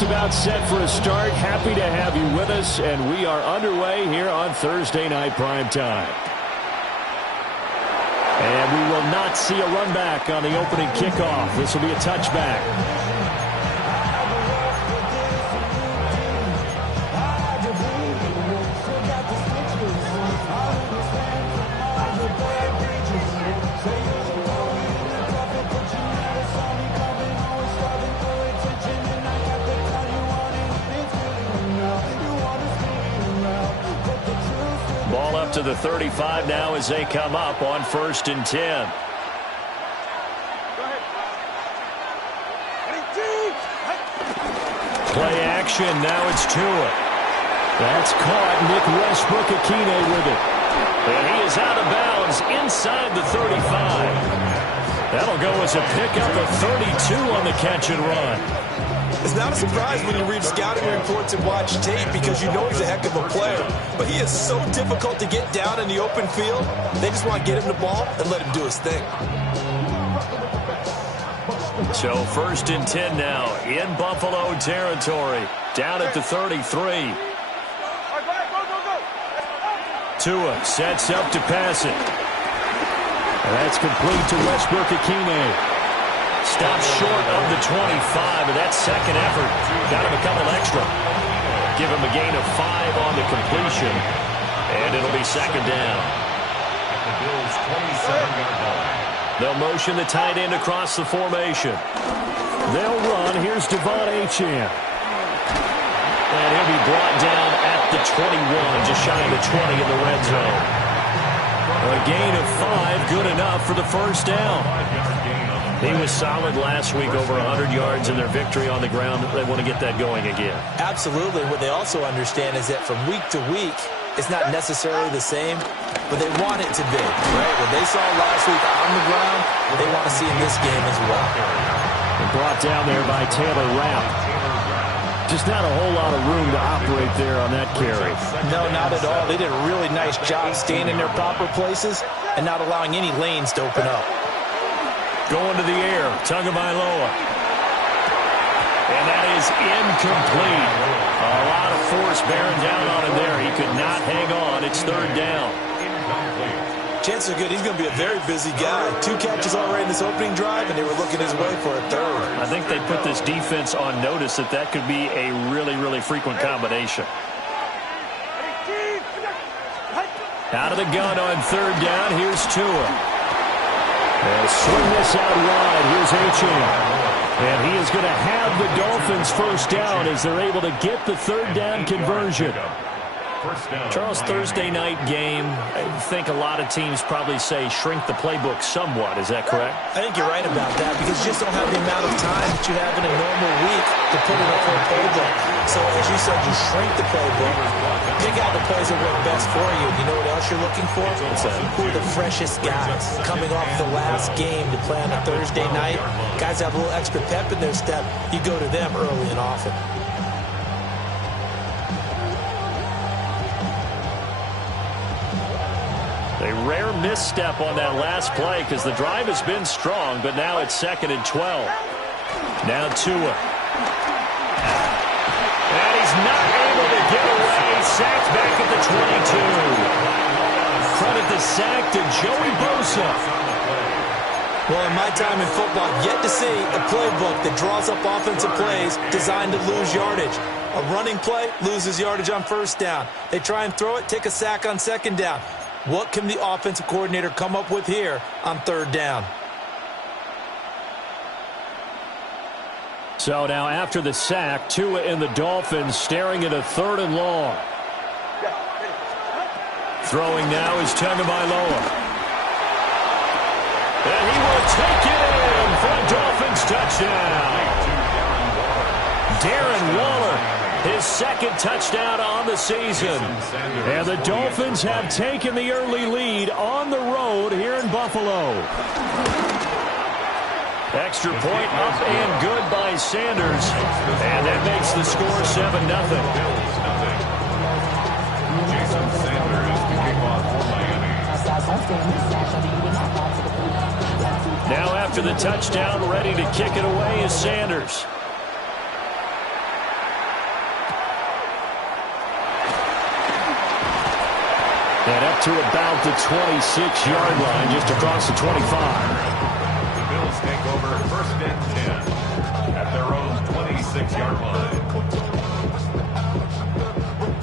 just about set for a start. Happy to have you with us, and we are underway here on Thursday Night Primetime. And we will not see a run back on the opening kickoff. This will be a touchback. Ball up to the 35 now as they come up on 1st and 10. Play action. Now it's Tua. That's caught. Nick Westbrook-Akine with it. And he is out of bounds inside the 35. That'll go as a pickup of 32 on the catch and run. It's not a surprise when you read scouting reports and watch tape because you know he's a heck of a player. But he is so difficult to get down in the open field. They just want to get him the ball and let him do his thing. So 1st and 10 now in Buffalo territory. Down at the 33. Tua sets up to pass it. That's complete to Westbrook-Akine. Stops short of the 25, but that second effort got him a couple extra. Give him a gain of 5 on the completion, and it'll be 2nd down. They'll motion the tight end across the formation. They'll run. Here's Devon Achane. And he'll be brought down at the 21, just shy of the 20 in the red zone. A gain of 5, good enough for the 1st down. He was solid last week, over 100 yards in their victory on the ground. They want to get that going again. Absolutely. What they also understand is that from week to week, it's not necessarily the same, but they want it to be, right? What they saw last week on the ground, they want to see in this game as well. And brought down there by Taylor Rapp. Just not a whole lot of room to operate there on that carry. No, not at all. They did a really nice job staying in their proper places and not allowing any lanes to open up. Going to the air, Tagovailoa. And that is incomplete. A lot of force bearing down on him there. He could not hang on. It's 3rd down. Chances are good. He's going to be a very busy guy. 2 catches already in this opening drive, and they were looking his way for a 3rd. I think they put this defense on notice that that could be a really, really frequent combination. Out of the gun on 3rd down. Here's Tua. They'll swing this out wide. Here's Achane. And he is going to have the Dolphins 1st down as they're able to get the 3rd down conversion. Charles, Thursday night game, I think a lot of teams probably say shrink the playbook somewhat. Is that correct? I think you're right about that because you just don't have the amount of time that you have in a normal week to put in a full playbook. So as you said, you shrink the playbook, pick out the plays that work best for you. You know what else you're looking for? Who are the freshest guys coming off the last game to play on a Thursday night? Guys have a little extra pep in their step. You go to them early and often. A rare misstep on that last play because the drive has been strong, but now it's 2nd and 12. Now Tua. And he's not able to get away. Sacked back at the 22. Credit the sack to Joey Bosa. Well, in my time in football, I've yet to see a playbook that draws up offensive plays designed to lose yardage. A running play loses yardage on 1st down. They try and throw it, take a sack on 2nd down. What can the offensive coordinator come up with here on 3rd down? So now after the sack, Tua and the Dolphins staring at a 3rd and long. Throwing now is Tagovailoa. And he will take it in for a Dolphins touchdown. Darren Waller. His 2nd touchdown on the season. And the Dolphins have taken the early lead on the road here in Buffalo. Extra point up and good by Sanders. And that makes the score 7-0. Now after the touchdown, ready to kick it away is Sanders. And up to about the 26-yard line, just across the 25. The Bills take over first and 10 at their own 26-yard line.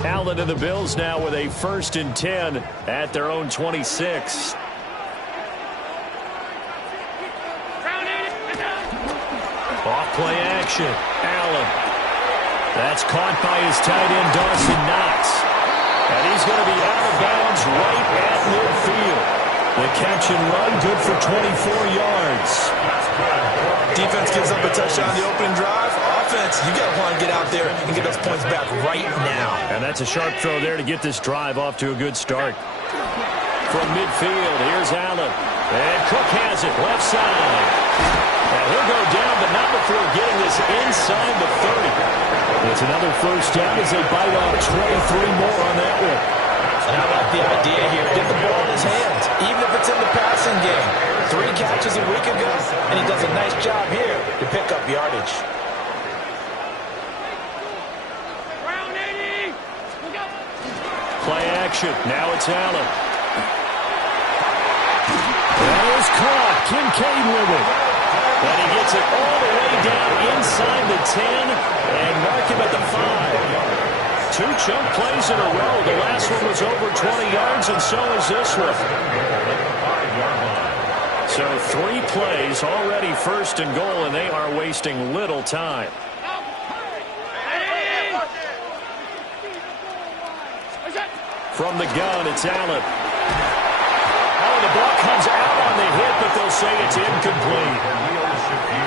Allen and the Bills now with a first and 10 at their own 26. Off play action. Allen. That's caught by his tight end, Dawson Knox. And he's going to be out of bounds right at midfield. The catch and run, good for 24 yards. Defense gives up a touchdown on the opening drive. Offense, you got to want to get out there and get those points back right now. And that's a sharp throw there to get this drive off to a good start. From midfield, here's Allen. And Cook has it, left side. And he'll go down, but not before getting this inside the 30. It's another first down as they bite off 23 more on that one. And I like the idea here. Get the ball in his hands, even if it's in the passing game. 3 catches a week ago, and he does a nice job here to pick up yardage. Play action. Now it's Allen. That is caught. Kincaid with it. And he gets it all the way down inside the 10 and mark him at the 5. 2 chunk plays in a row. The last one was over 20 yards, and so is this one. So 3 plays, already first and goal, and they are wasting little time. From the gun, it's Allen. Oh, the ball comes out on the hit, but they'll say it's incomplete.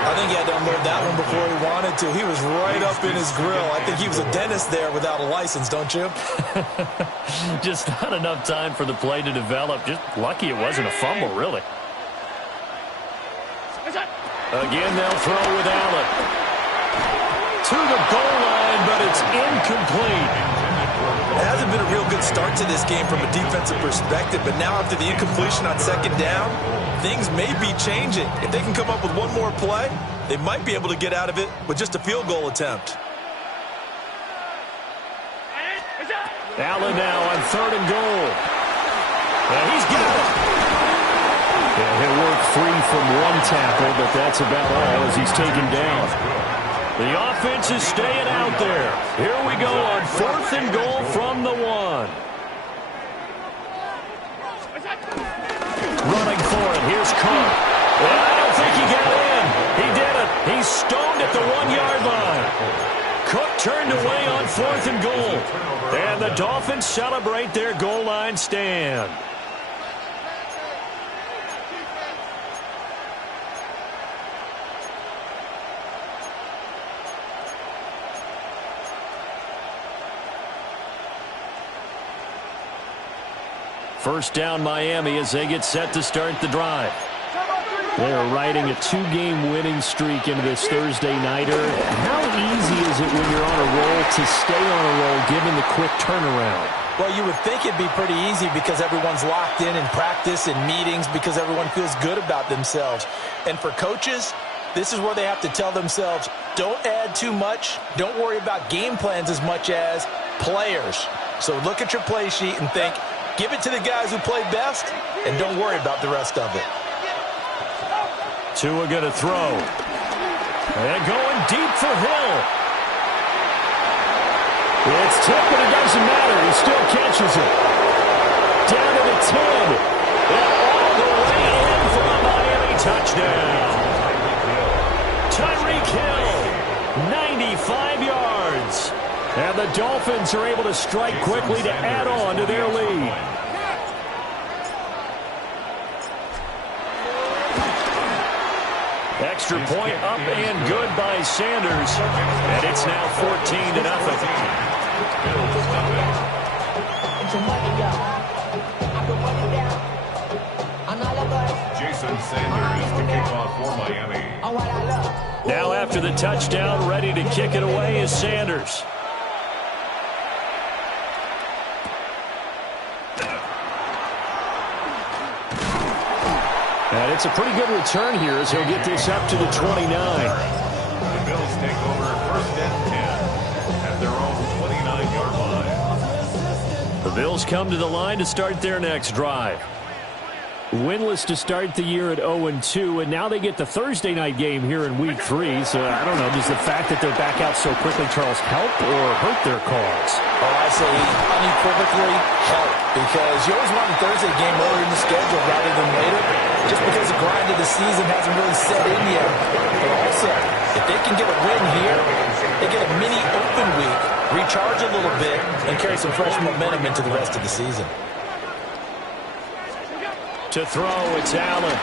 I think he had to unload that one before he wanted to. He was right up in his grill. I think he was a dentist there without a license, don't you? Just not enough time for the play to develop. Just lucky it wasn't a fumble, really. Again, they'll throw with Allen. To the goal line, but it's incomplete. It hasn't been a real good start to this game from a defensive perspective, but now after the incompletion on second down, things may be changing. If they can come up with one more play, they might be able to get out of it with just a field goal attempt. Allen now on 3rd and goal. And he's got it. Yeah, he'll work free from 1 tackle, but that's about all as he's taken down. The offense is staying out there. Here we go on 4th and goal from the 1. Running for it. Here's Cook. Well, I don't think he got in. He did it. He's stoned at the 1-yard line. Cook turned away on 4th and goal. And the Dolphins celebrate their goal line stand. First down, Miami, as they get set to start the drive. They are riding a 2-game winning streak into this Thursday nighter. How easy is it when you're on a roll to stay on a roll given the quick turnaround? Well, you would think it'd be pretty easy because everyone's locked in practice and meetings because everyone feels good about themselves. And for coaches, this is where they have to tell themselves, don't add too much. Don't worry about game plans as much as players. So look at your play sheet and think, give it to the guys who play best, and don't worry about the rest of it. Tua going to throw. And going deep for Hill. It's tipped, but it doesn't matter. He still catches it. Down to the 10. And all the way in for a Miami touchdown. Tyreek Hill, 95 yards. And the Dolphins are able to strike quickly to add on to their lead. Extra point up and good by Sanders. And it's now 14-0. Jason Sanders to kick off for Miami. Now after the touchdown, ready to kick it away is Sanders. And it's a pretty good return here as he'll get this up to the 29. The Bills take over first and 10 at their own 29-yard line. The Bills come to the line to start their next drive. Winless to start the year at 0-2, and now they get the Thursday night game here in Week 3. So, I don't know, does the fact that they're back out so quickly, Charles, help or hurt their cause? Oh, I say unequivocally help, because you always want a Thursday game earlier in the schedule rather than later, just because the grind of the season hasn't really set in yet. But also, if they can get a win here, they get a mini open week, recharge a little bit, and carry some fresh momentum into the rest of the season. To throw, it's Allen.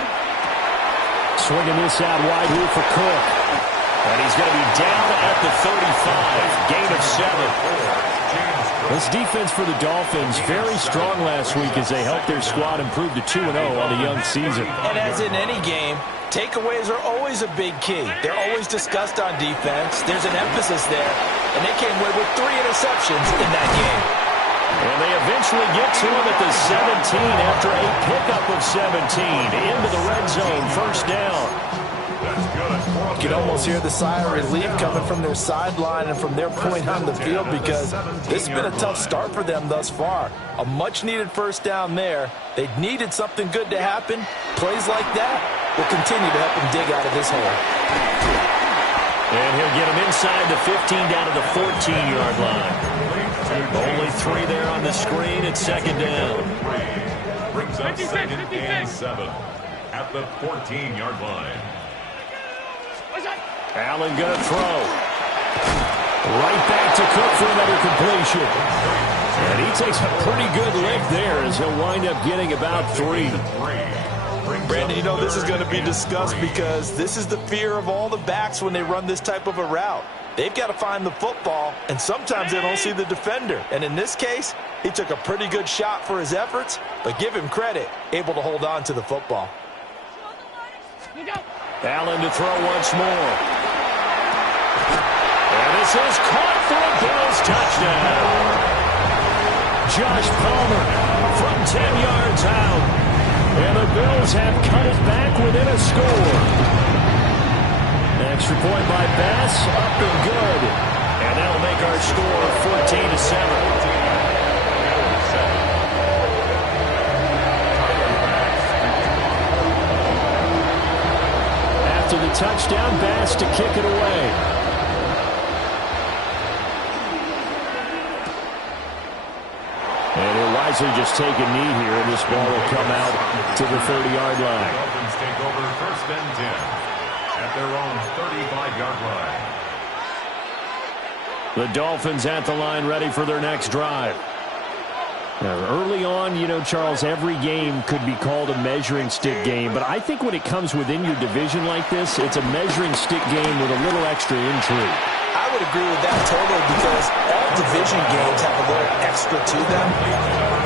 Swinging this out wide here for Cook. And he's going to be down at the 35. Gain of 7. This defense for the Dolphins, very strong last week as they helped their squad improve to 2-0 on the young season. And as in any game, takeaways are always a big key. They're always discussed on defense. There's an emphasis there. And they came away with 3 interceptions in that game. And they eventually get to him at the 17 after a pickup of 17 into the red zone, first down. You can almost hear the sigh of relief coming from their sideline and from their point on the field, because this has been a tough start for them thus far. A much-needed first down there. They needed something good to happen. Plays like that will continue to help them dig out of this hole. And he'll get him inside the 15 down to the 14-yard line. Only 3 there on the screen. It's second down. Brings up 2nd and 7 at the 14-yard line. Allen going to throw. Right back to Cook for another completion. And he takes a pretty good lift there as he'll wind up getting about 3. Brandon, you know this is going to be discussed because this is the fear of all the backs when they run this type of a route. They've got to find the football, and sometimes they don't see the defender. And in this case, he took a pretty good shot for his efforts, but give him credit, able to hold on to the football. Allen to throw once more. And this is caught for a Bills touchdown. Josh Palmer from 10 yards out. And the Bills have cut it back within a score. Extra point by Bass, up and good. And that'll make our score 14-7. After the touchdown, Bass to kick it away. And he'll wisely just take a knee here, and this ball will come out to the 30-yard line. Dolphins take over 1st and 10 at their own 35-yard line. The Dolphins at the line, ready for their next drive. Now, early on, you know, Charles, every game could be called a measuring stick game, but I think when it comes within your division like this, it's a measuring stick game with a little extra intrigue. I would agree with that totally, because all division games have a little extra to them.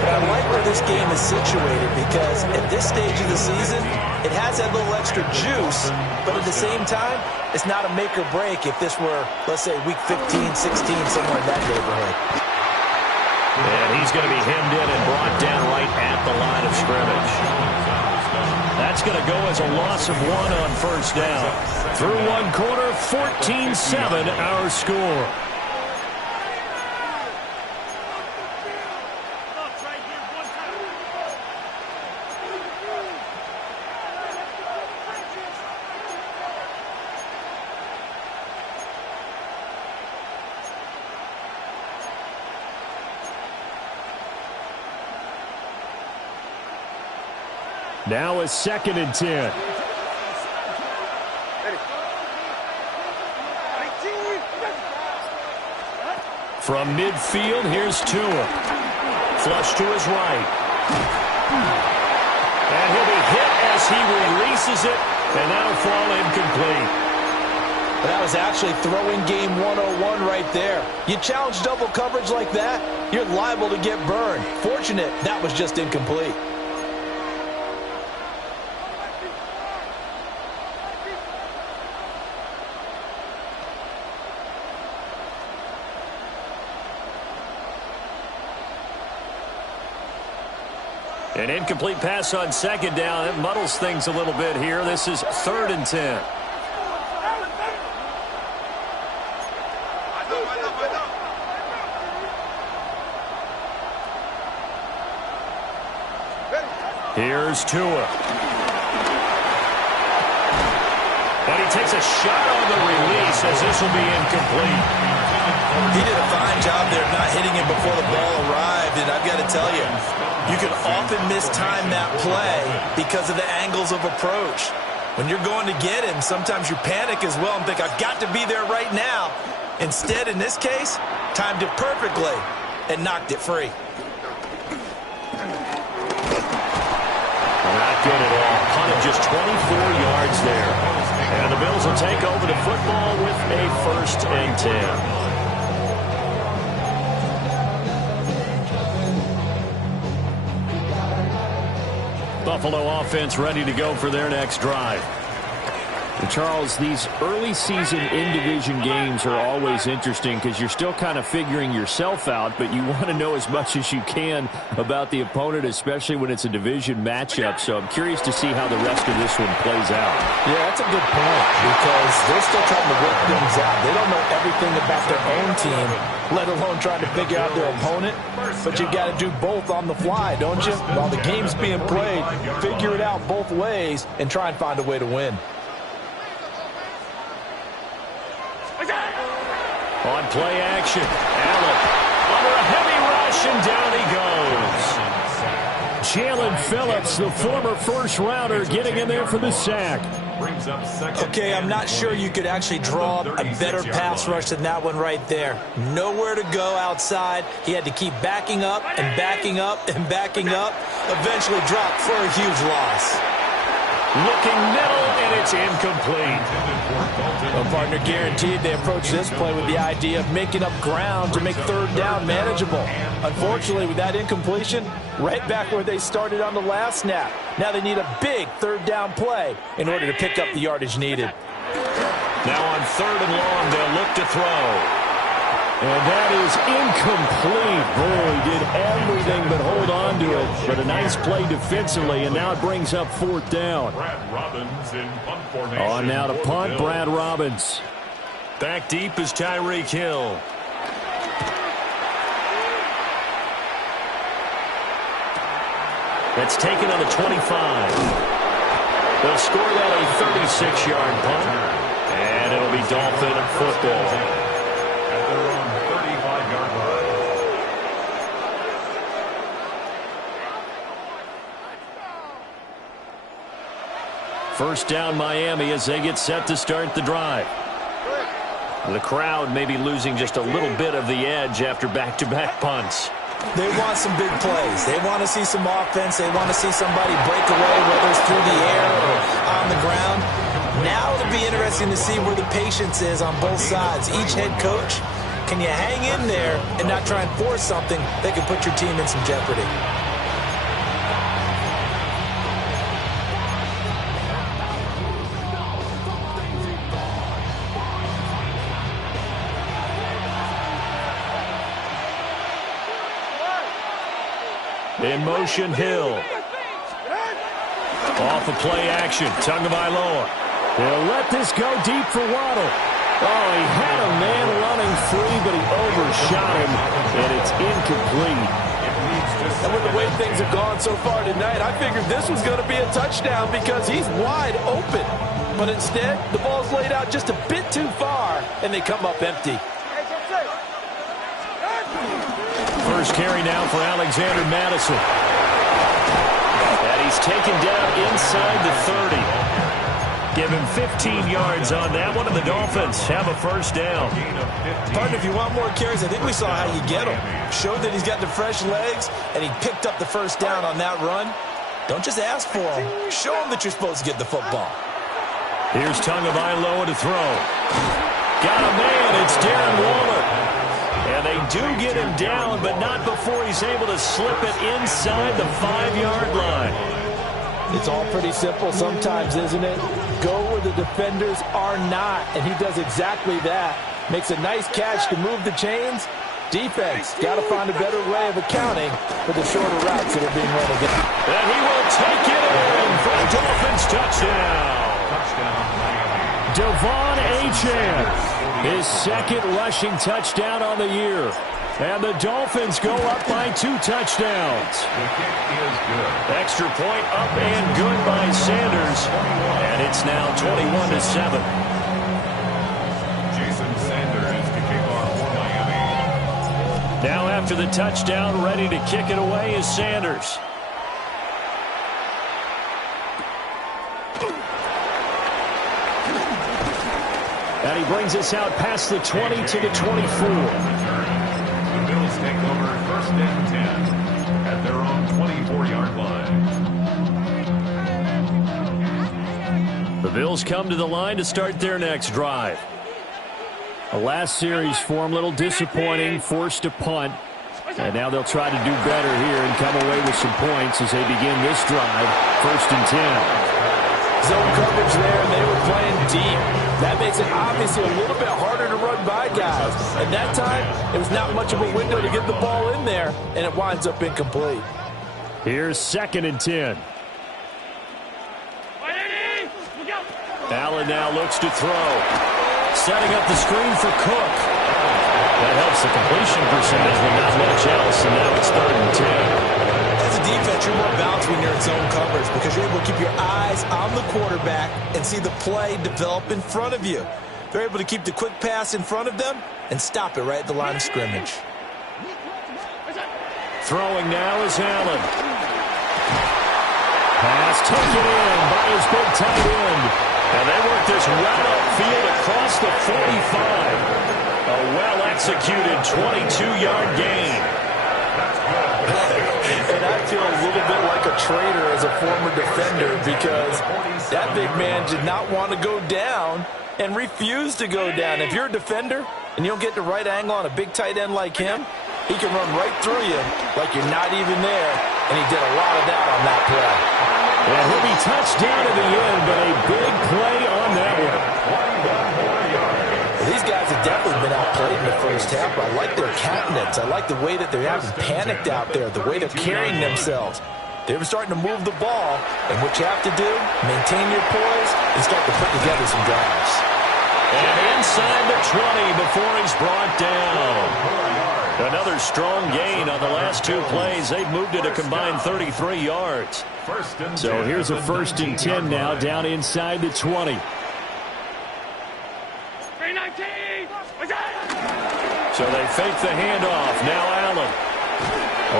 But I like where this game is situated, because at this stage of the season, it has that little extra juice, but at the same time, it's not a make or break if this were, let's say, week 15, 16, somewhere in that neighborhood. And he's going to be hemmed in and brought down right at the line of scrimmage. That's going to go as a loss of 1 on first down. Through one quarter, 14-7 our score. Now it's 2nd and 10. From midfield, here's Tua. Flush to his right. And he'll be hit as he releases it, and that'll fall incomplete. That was actually throwing game 101 right there. You challenge double coverage like that, you're liable to get burned. Fortunate that was just incomplete. An incomplete pass on 2nd down. That muddles things a little bit here. This is 3rd and 10. Here's Tua. But he takes a shot on the release as this will be incomplete. He did a fine job there not hitting him before the ball arrived, and I've got to tell you, you can often mistime that play because of the angles of approach. When you're going to get him, sometimes you panic as well and think, I've got to be there right now. Instead, in this case, timed it perfectly and knocked it free. Not good at all. Punted just 24 yards there. And the Bills will take over the football with a 1st and 10. Buffalo offense ready to go for their next drive. And Charles, these early season in-division games are always interesting because you're still kind of figuring yourself out, but you want to know as much as you can about the opponent, especially when it's a division matchup. So I'm curious to see how the rest of this one plays out. Yeah, that's a good point because they're still trying to work things out. They don't know everything about their own team, let alone trying to figure out their opponent. But you got to do both on the fly, don't you? While the game's being played, figure it out both ways and try and find a way to win. On play action, Allen under a heavy rush, and down he goes. Jalen Phillips, the former first-rounder, getting in there for the sack. Okay, I'm not sure you could actually draw up a better pass rush than that one right there. Nowhere to go outside. He had to keep backing up and backing up and backing up. Eventually dropped for a huge loss. Looking middle, and it's incomplete. Well, partner, guaranteed they approach this play with the idea of making up ground to make 3rd down manageable. Unfortunately, with that incompletion, right back where they started on the last snap. Now they need a big 3rd down play in order to pick up the yardage needed. Now on 3rd and long, they'll look to throw. And that is incomplete. Boy, he did everything but hold on to it. But a nice play defensively, and now it brings up 4th down. On now to punt, Brad Robbins. Back deep is Tyreek Hill. That's taken on the 25. They'll score that a 36-yard punt. And it'll be Dolphin football. First down Miami as they get set to start the drive. The crowd may be losing just a little bit of the edge after back-to-back punts. They want some big plays. They want to see some offense. They want to see somebody break away, whether it's through the air or on the ground. Now it'll be interesting to see where the patience is on both sides. Each head coach, can you hang in there and not try and force something that can put your team in some jeopardy? In motion, Hill. Off of play action, Tagovailoa. He'll let this go deep for Waddle. Oh, he had a man running free, but he overshot him, and it's incomplete. And with the way things have gone so far tonight, I figured this was going to be a touchdown because he's wide open. But instead, the ball's laid out just a bit too far, and they come up empty. First carry now for Alexander Madison. And he's taken down inside the 30. Give him 15 yards on that one, and the Dolphins have a first down. Partner, if you want more carries, I think we saw how you get him. Showed that he's got the fresh legs, and he picked up the first down on that run. Don't just ask for him. Show him that you're supposed to get the football. Here's Tagovailoa to throw. Got a man. It's Darren Waller. And they do get him down, but not before he's able to slip it inside the 5-yard line. It's all pretty simple sometimes, isn't it? Go where the defenders are not, and he does exactly that. Makes a nice catch to move the chains. Defense, got to find a better way of accounting for the shorter routes that are being run again. And he will take it in for a Dolphins touchdown. Devon Achane, his second rushing touchdown on the year. And the Dolphins go up by 2 touchdowns. The kick is good. Extra point up and good by Sanders. And it's now 21-7. Jason Sanders to kick off for Miami. Now after the touchdown, ready to kick it away is Sanders. And he brings us out past the 20 to the 24. The Bills take over 1st and 10 at their own 24-yard line. The Bills come to the line to start their next drive. The last series for them, a little disappointing, forced a punt. And now they'll try to do better here and come away with some points as they begin this drive, 1st and 10. Zone coverage there, and they were playing deep. That makes it obviously a little bit harder to run by guys. At that time, it was not much of a window to get the ball in there, and it winds up incomplete. Here's 2nd and 10. Allen now looks to throw. Setting up the screen for Cook. That helps the completion percentage, but not much else, and now it's 3rd and 10. As a defense, you're more balanced when you're in zone coverage because you're able to keep your eyes on the quarterback and see the play develop in front of you. They're able to keep the quick pass in front of them and stop it right at the line of scrimmage. Throwing now is Allen. Pass taken in by his big tight end. And they work this right upfield across the 45. A well-executed 22-yard gain. And I feel a little bit like a traitor as a former defender because that big man did not want to go down and refused to go down. If you're a defender and you don't get the right angle on a big tight end like him, he can run right through you like you're not even there, and he did a lot of that on that play. And he'll be touched down in the end, but a big play on that one. Well, these guys have definitely been outplayed in the first half. I like their countenance. I like the way that they haven't panicked out there, the way they're carrying themselves. They're starting to move the ball, and what you have to do, maintain your poise and start to put together some drives. And inside the 20 before he's brought down. Another strong gain on the last 2 plays. They've moved it a combined 33 yards. So here's a 1st and 10 now down inside the 20. So they fake the handoff. Now Allen.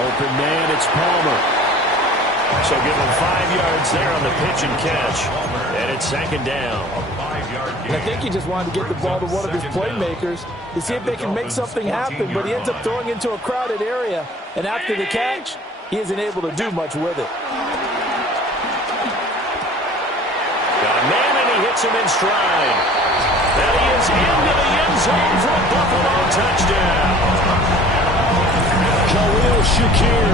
Open man, it's Palmer. So give him 5 yards there on the pitch and catch. And it's 2nd down. And I think he just wanted to get the ball to one of his playmakers to see if they can make something happen, but he ends up throwing into a crowded area. And after the catch, he isn't able to do much with it. Got a man, and he hits him in stride. And he is into the end zone for a Buffalo touchdown. Khalil Shakir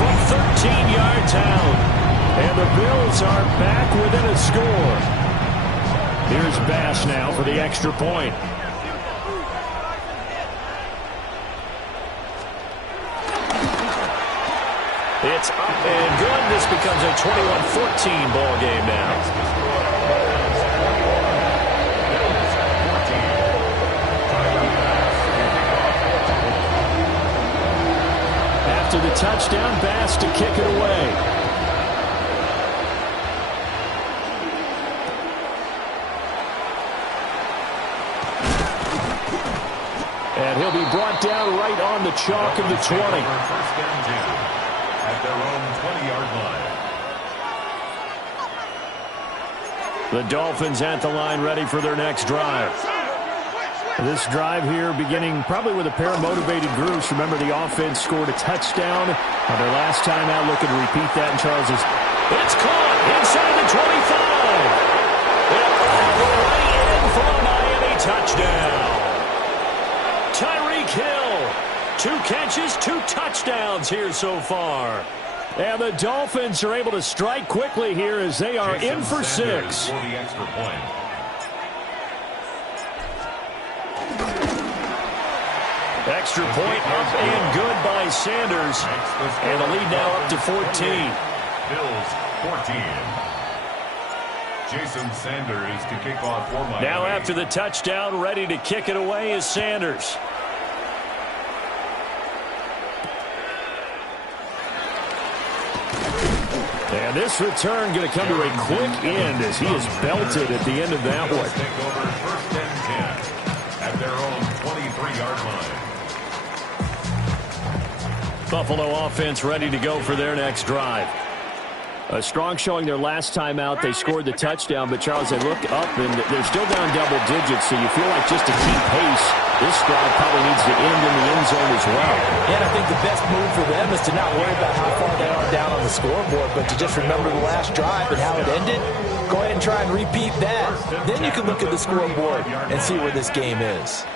from 13 yards out. And the Bills are back within a score. Here's Bass now for the extra point. It's up and good. This becomes a 21-14 ball game now. After the touchdown, Bass to kick it away. And he'll be brought down right on the chalk of the 20. 1st and 10 at their own 20-yard line. The Dolphins at the line ready for their next drive. This drive here beginning probably with a pair of motivated groups. Remember, the offense scored a touchdown on their last time out. Looking to repeat that, and Charles is... It's caught inside the 25. And all the way in for a Miami touchdown. Tyreek Hill, 2 catches, 2 touchdowns here so far. And the Dolphins are able to strike quickly here as they are in for 6. For the extra point. Extra point up and good by Sanders. And the lead now up to 14. Bills 14. Jason Sanders to kick off for Miami. Now after the touchdown, ready to kick it away is Sanders. And this return going to come to a quick end as he is belted at the end of that one. Take over first and 10 at their own 23-yard line. Buffalo offense ready to go for their next drive. A strong showing their last time out. They scored the touchdown, but Charles, they look up and they're still down double digits, so you feel like just to keep pace, this drive probably needs to end in the end zone as well. And I think the best move for them is to not worry about how far they are down on the scoreboard, but to just remember the last drive and how it ended. Go ahead and try and repeat that. Then you can look at the scoreboard and see where this game is.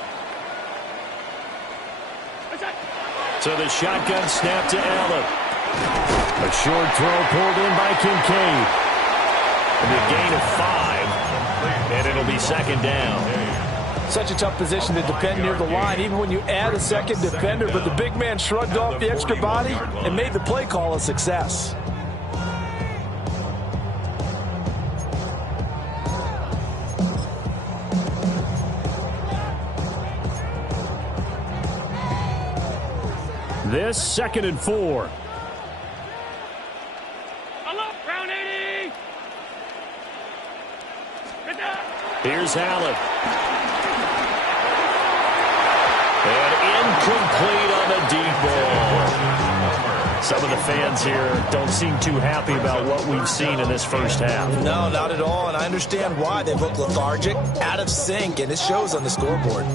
So the shotgun snap to Allen. A short throw pulled in by Kincaid. And a gain of 5, and it'll be second down. Such a tough position to defend near the line, even when you add a second defender, but the big man shrugged off the extra body and made the play call a success. This 2nd and 4. Here's Allen. And incomplete on the deep ball. Some of the fans here don't seem too happy about what we've seen in this first half. No, not at all, and I understand why. They look lethargic, out of sync, and it shows on the scoreboard.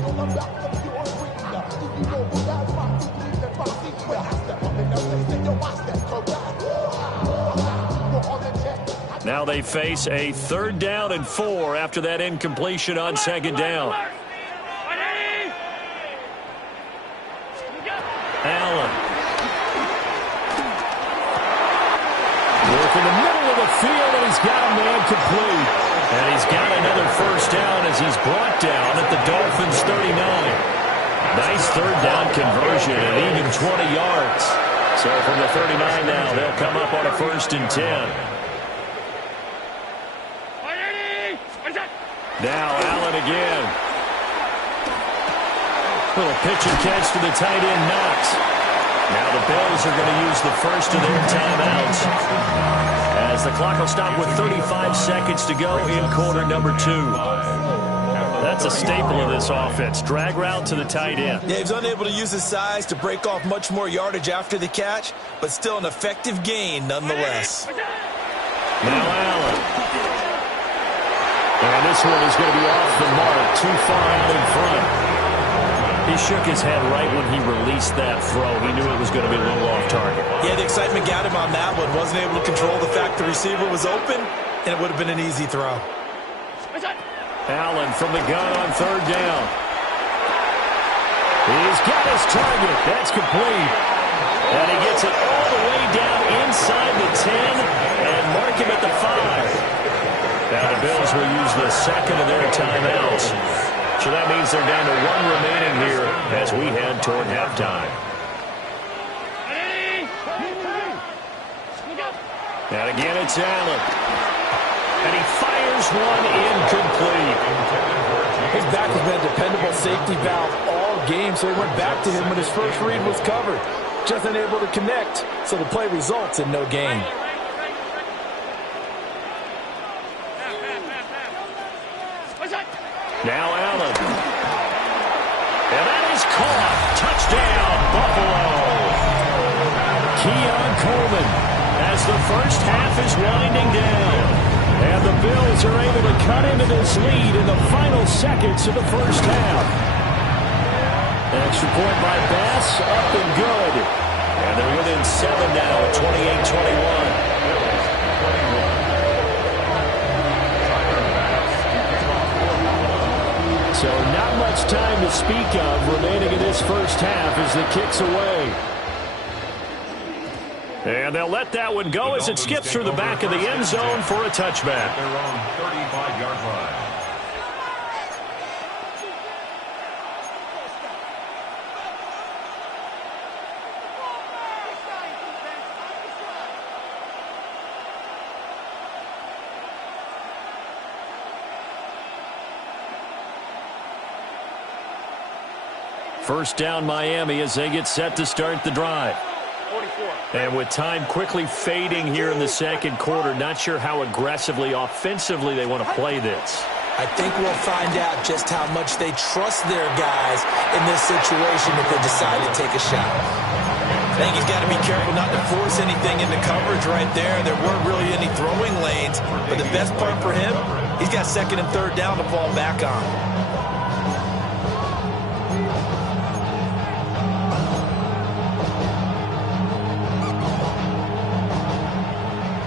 Now they face a 3rd down and 4 after that incompletion on 2nd down. Allen. Work in the middle of the field, and he's got a man complete. And he's got another first down as he's brought down at the Dolphins' 39. Nice 3rd down conversion at even 20 yards. So from the 39 now, they'll come up on a 1st and 10. Now Allen again. Little pitch and catch to the tight end, Knox. Now the Bills are going to use the first of their timeouts as the clock will stop with 35 seconds to go in quarter number 2. That's a staple of this offense. Drag route to the tight end. Yeah, he's unable to use his size to break off much more yardage after the catch, but still an effective gain nonetheless. Now Allen. And this one is going to be off the mark, too far out in front. He shook his head right when he released that throw. He knew it was going to be a little off target. Yeah, the excitement got him on that one. Wasn't able to control the fact the receiver was open, and it would have been an easy throw. Allen from the gun on 3rd down. He's got his target. That's complete. And he gets it all the way down inside the 10 and mark him at the 5. Now the Bills will use the 2nd of their timeouts. So that means they're down to 1 remaining here as we head toward halftime. And again it's Allen. And he fires one incomplete. His back has been a dependable safety valve all game, so he went back to him when his first read was covered. Just unable to connect, so the play results in no gain. Now Allen. And that is caught. Touchdown, Buffalo. Keon Coleman as the first half is winding down. And the Bills are able to cut into this lead in the final seconds of the first half. Extra point by Bass, up and good. And they're within 7 now at 28-21. So not much time to speak of remaining in this first half as the kick's away. And they'll let that one go as it skips through the back of the end zone for a touchback. Their own 35-yard line. First down Miami as they get set to start the drive. 45. And with time quickly fading here in the second quarter, not sure how aggressively, offensively they want to play this. I think we'll find out just how much they trust their guys in this situation if they decide to take a shot. I think he's got to be careful not to force anything into coverage right there. There weren't really any throwing lanes, but the best part for him, he's got second and third down to fall back on.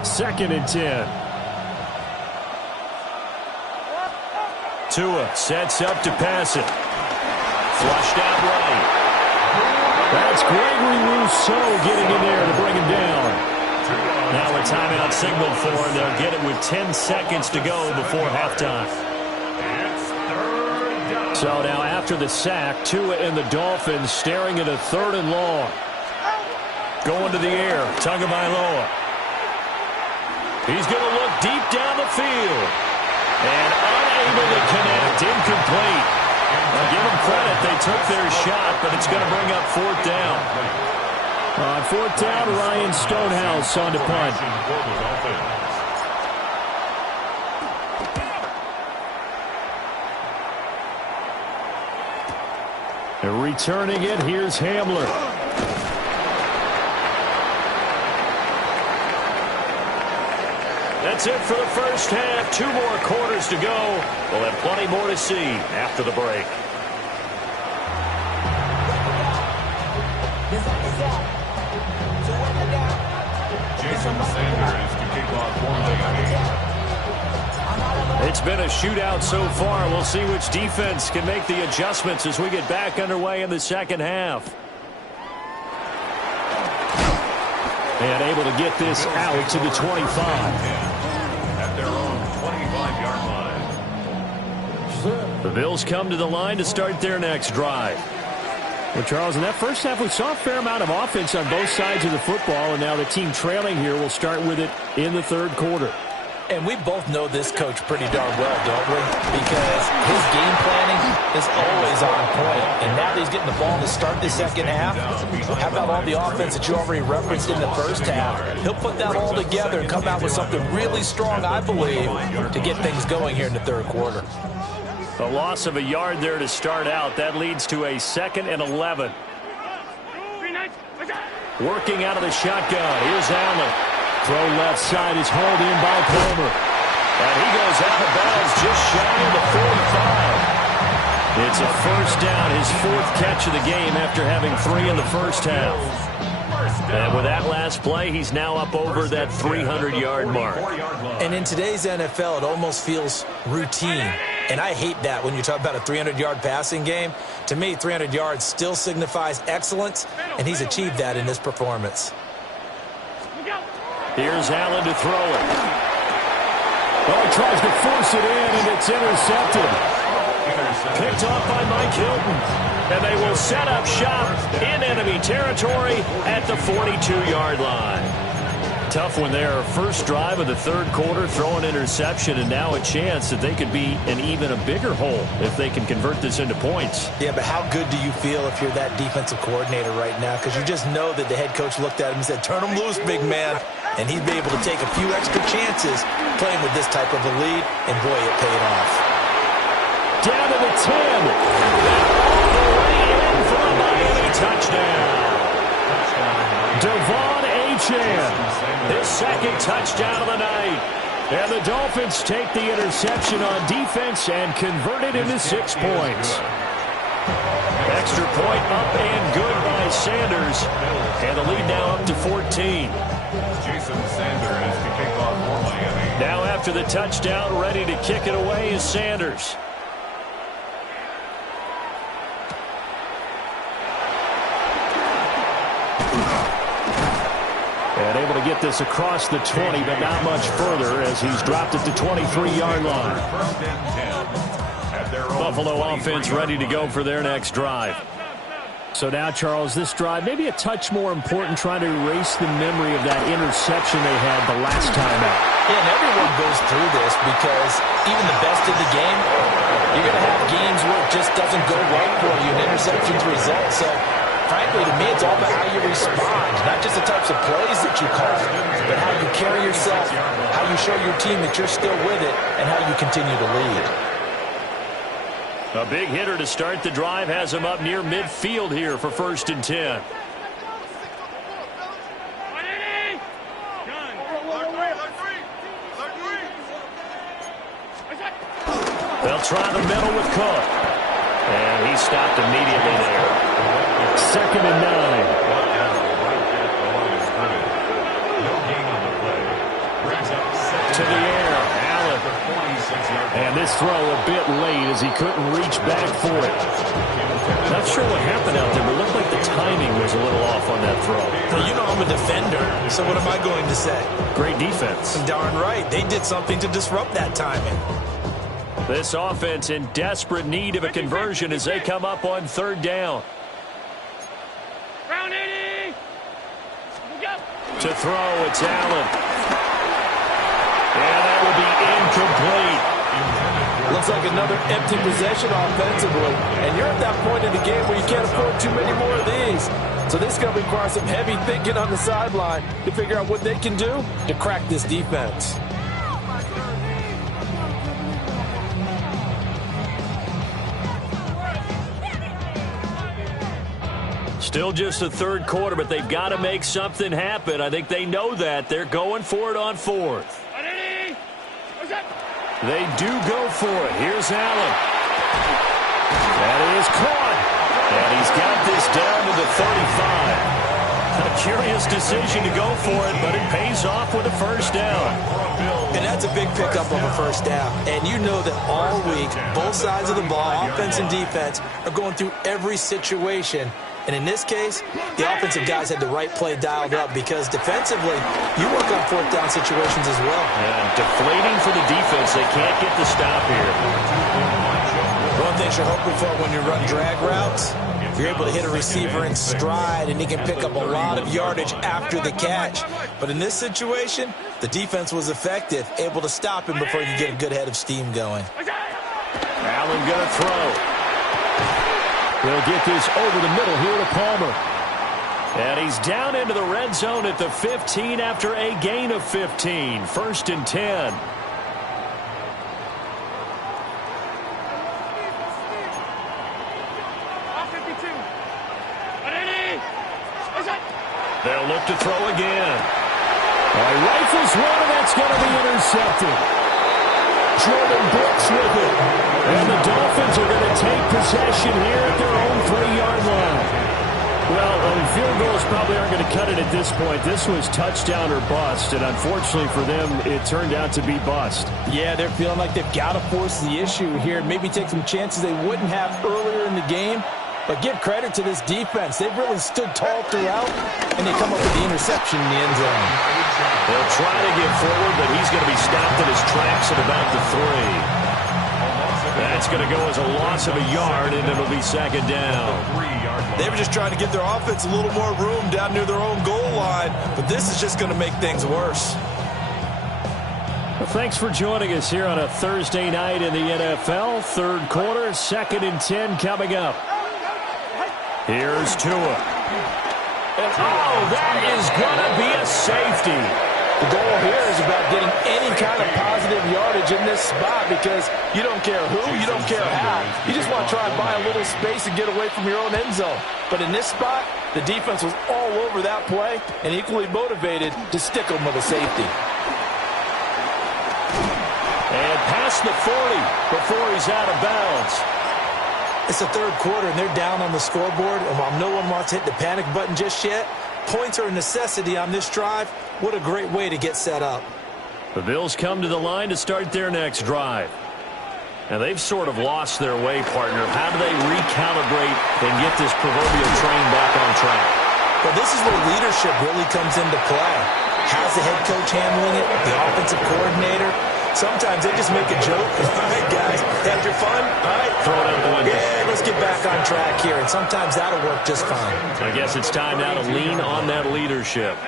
Second and 10. Tua sets up to pass it. Flushed out right. That's Gregory Rousseau getting in there to bring him down. Now a timeout signaled for him. They'll get it with 10 seconds to go before halftime. So now after the sack, Tua and the Dolphins staring at a 3rd and long. Going to the air, Tagovailoa. He's going to look deep down the field. And unable to connect, incomplete. I'll give them credit, they took their shot, but it's going to bring up 4th down. On 4th down, Ryan Stonehouse on to punt. And returning it, here's Hamler. That's it for the first half. 2 more quarters to go. We'll have plenty more to see after the break. Jason Sanders to kick off for Miami. It's been a shootout so far. We'll see which defense can make the adjustments as we get back underway in the second half. And able to get this out to the 25. At their own 25-yard line. The Bills come to the line to start their next drive. Well, Charles, in that first half, we saw a fair amount of offense on both sides of the football, and now the team trailing here will start with it in the third quarter. And we both know this coach pretty darn well, don't we? Because his game planning is always on point. And now that he's getting the ball to start the second half, how about all the offense that you already referenced in the first half? He'll put that all together and come out with something really strong, I believe, to get things going here in the third quarter. A loss of a yard there to start out. That leads to a 2nd and 11. Working out of the shotgun. Here's Allen. Throw left side is hauled in by Palmer. And he goes out of bounds just shy of the 45. It's a first down, his 4th catch of the game after having 3 in the first half. And with that last play, he's now up over that 300-yard mark. And in today's NFL, it almost feels routine. And I hate that when you talk about a 300-yard passing game. To me, 300 yards still signifies excellence, and he's achieved that in this performance. Here's Allen to throw it. Oh, he tries to force it in, and it's intercepted. Picked off by Mike Hilton. And they will set up shop in enemy territory at the 42-yard line. Tough one there. First drive of the third quarter, throw an interception, and now a chance that they could be in even a bigger hole if they can convert this into points. Yeah, but how good do you feel if you're that defensive coordinator right now? Because you just know that the head coach looked at him and said, turn him loose, big man. And he'd be able to take a few extra chances playing with this type of a lead, and boy, it paid off. Down to the 10. All the way in for a Miami touchdown. Devon Achane, his 2nd touchdown of the night. And the Dolphins take the interception on defense and convert it into 6 points. Extra point up and good by Sanders. And the lead now up to 14. Jason Sanders to kick off for Miami. Now after the touchdown, ready to kick it away is Sanders. And able to get this across the 20, but not much further as he's dropped it to 23-yard line. Buffalo offense ready to go for their next drive. So now, Charles, this drive maybe a touch more important, trying to erase the memory of that interception they had the last time out. Yeah, and everyone goes through this because even the best in the game, you're going to have games where it just doesn't go right for you, and interceptions result. So frankly, to me, it's all about how you respond, not just the types of plays that you call, but how you carry yourself, how you show your team that you're still with it, and how you continue to lead. A big hitter to start the drive has him up near midfield here for 1st and 10. They'll try the middle with Cook. And he stopped immediately there. 2nd and 9. To the air, Allen. And this throw a bit late as he couldn't reach back for it. Not sure what happened out there, but it looked like the timing was a little off on that throw. Well, you know I'm a defender, so what am I going to say? Great defense. Darn right. They did something to disrupt that timing. This offense in desperate need of a conversion as they come up on 3rd down. To throw, it's Allen. And that will be incomplete. Looks like another empty possession offensively. And you're at that point in the game where you can't afford too many more of these. So this is going to require some heavy thinking on the sideline to figure out what they can do to crack this defense. Still just the 3rd quarter, but they've got to make something happen. I think they know that. They're going for it on 4th. They do go for it. Here's Allen. That is caught. And he's got this down to the 35. A curious decision to go for it, but it pays off with a 1st down. And that's a big pickup of a 1st down. And you know that all week, both sides of the ball, offense and defense, are going through every situation. And in this case, the offensive guys had the right play dialed up because defensively, you work on 4th down situations as well. And deflating for the defense. They can't get the stop here. One thing you're hoping for when you run drag routes, you're able to hit a receiver in stride, and he can pick up a lot of yardage after the catch. But in this situation, the defense was effective, able to stop him before you get a good head of steam going. Allen going to throw. They'll get this over the middle here to Palmer. And he's down into the red zone at the 15 after a gain of 15. 1st and 10. They'll look to throw again. Rifles one, and that's going to be intercepted. Jordan Brooks with it. And the Dolphins are going to take possession here at their own 3-yard line. Well, field goals probably aren't going to cut it at this point. This was touchdown or bust, and unfortunately for them, it turned out to be bust. Yeah, they're feeling like they've got to force the issue here. Maybe take some chances they wouldn't have earlier in the game. But give credit to this defense. They've really stood tall throughout, and they come up with the interception in the end zone. They'll try to get forward, but he's going to be stopped in his tracks at about the 3. That's going to go as a loss of a yard, and it'll be 2nd down. They were just trying to give their offense a little more room down near their own goal line, but this is just going to make things worse. Well, thanks for joining us here on a Thursday night in the NFL. 3rd quarter, 2nd and 10 coming up. Here's Tua. And that is going to be a safety. The goal here is about getting any kind of positive yardage in this spot because you don't care who, you don't care how. You just want to try and buy a little space and get away from your own end zone. But in this spot, the defense was all over that play and equally motivated to stick them with a safety. And past the 40 before he's out of bounds. It's the 3rd quarter, and they're down on the scoreboard. And while no one wants to hit the panic button just yet, points are a necessity on this drive. What a great way to get set up. The Bills come to the line to start their next drive. And they've sort of lost their way, partner. How do they recalibrate and get this proverbial train back on track? Well, this is where leadership really comes into play. How's the head coach handling it? The offensive coordinator? Sometimes they just make a joke. All right, guys, had your fun? All right, throw it out the window. Yeah, let's get back on track here. And sometimes that'll work just fine. I guess it's time now to lean on that leadership.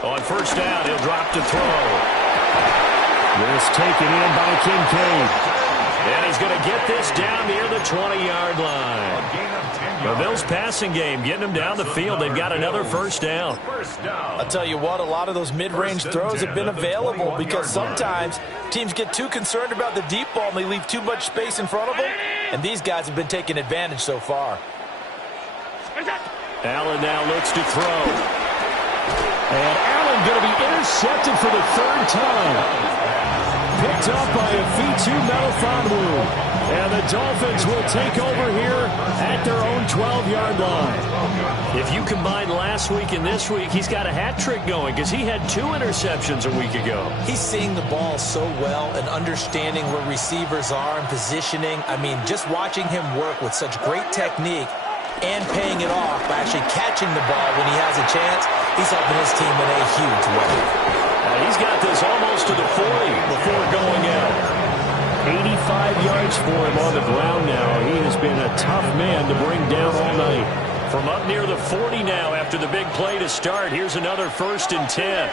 On 1st down, he'll drop to throw. This taken in by Kincaid. And he's going to get this down near the 20-yard line. The Bills' passing game getting them down the field. They've got another first down. I'll tell you what, a lot of those mid-range throws have been available because sometimes teams get too concerned about the deep ball and they leave too much space in front of them, and these guys have been taking advantage so far. Allen now looks to throw. And Allen going to be intercepted for the third time. Picked up by a Fitu Melifonwu. And the Dolphins will take over here at their own 12-yard line. If you combine last week and this week, he's got a hat trick going because he had 2 interceptions a week ago. He's seeing the ball so well and understanding where receivers are and positioning. I mean, just watching him work with such great technique and paying it off by actually catching the ball when he has a chance, he's helping his team in a huge way. He's got this almost to the 40 before going out. 85 yards for him on the ground now. He has been a tough man to bring down all night. From up near the 40 now after the big play to start. Here's another 1st and 10.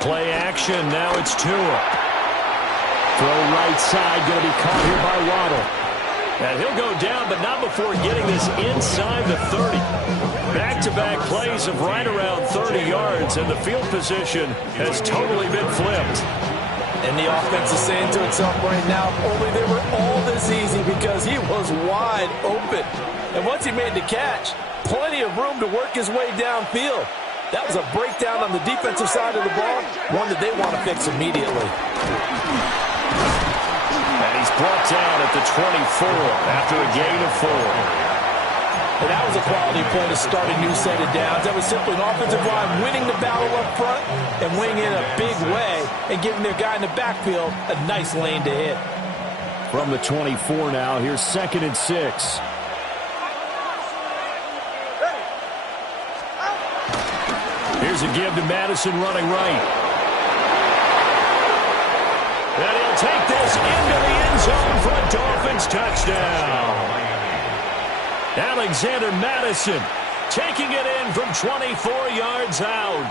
Play action. Now it's Tua. Throw right side. Going to be caught here by Waddle. And he'll go down, but not before getting this inside the 30. Back-to-back plays of right around 30 yards, and the field position has totally been flipped. And the offense is saying to itself right now, only they were all this easy because he was wide open. And once he made the catch, plenty of room to work his way downfield. That was a breakdown on the defensive side of the ball, one that they want to fix immediately. And he's brought down at the 24 after a gain of 4. And that was a quality play to start a new set of downs. That was simply an offensive line winning the battle up front and winning in a big way and giving their guy in the backfield a nice lane to hit. From the 24 now, here's 2nd and 6. Here's a give to Madison running right. And he'll take this into the end zone for a Dolphins touchdown. Alexander Madison taking it in from 24 yards out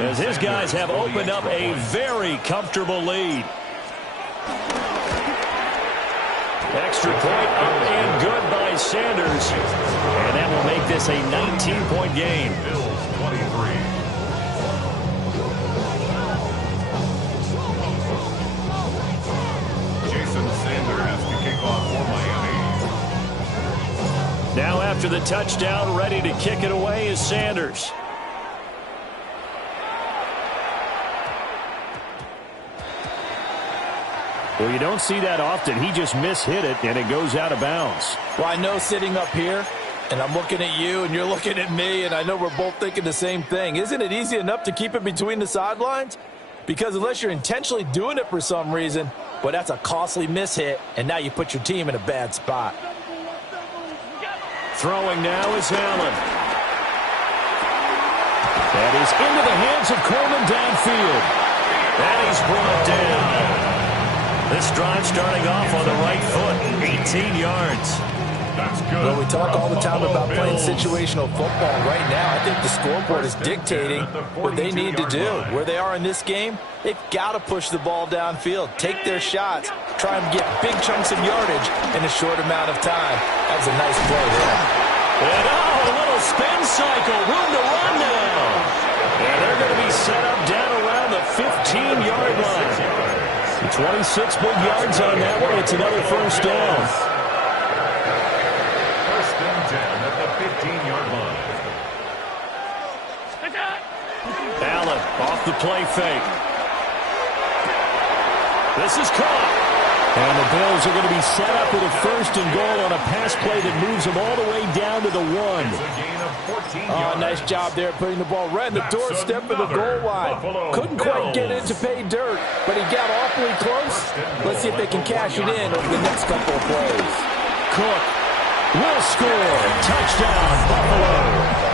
as his guys have opened up a very comfortable lead. Extra point up and good by Sanders. And that will make this a 19-point game. Bills 23. Jason Sanders to kick off for Miami. Now after the touchdown, ready to kick it away is Sanders. Well, you don't see that often. He just mishit it, and it goes out of bounds. Well, I know sitting up here, and I'm looking at you, and you're looking at me, and I know we're both thinking the same thing. Isn't it easy enough to keep it between the sidelines? Because unless you're intentionally doing it for some reason, well, that's a costly mishit, and now you put your team in a bad spot. Throwing now is Allen. That is into the hands of Coleman downfield. And he's brought down. This drive starting off on the right foot, 18 yards. That's good. Well, we talk all the time about playing situational football. Right now, I think the scoreboard is dictating what they need to do. Where they are in this game, they've got to push the ball downfield, take their shots, try and get big chunks of yardage in a short amount of time. That was a nice play there. And a little spin cycle, room to run now. And they're going to be set up down around the 15-yard line. 26 big yards on that one. It's another first down. First and 10 at the 15-yard line. Allen off the play fake. This is caught. And the Bills are going to be set up with a 1st and goal on a pass play that moves them all the way down to the 1. It's a gain of 14 yards. Nice job there putting the ball right in the doorstep of the goal line. Couldn't quite get it to pay dirt, but he got awfully close. Let's see if they can cash it in over the next couple of plays. Cook will score. Touchdown, Buffalo.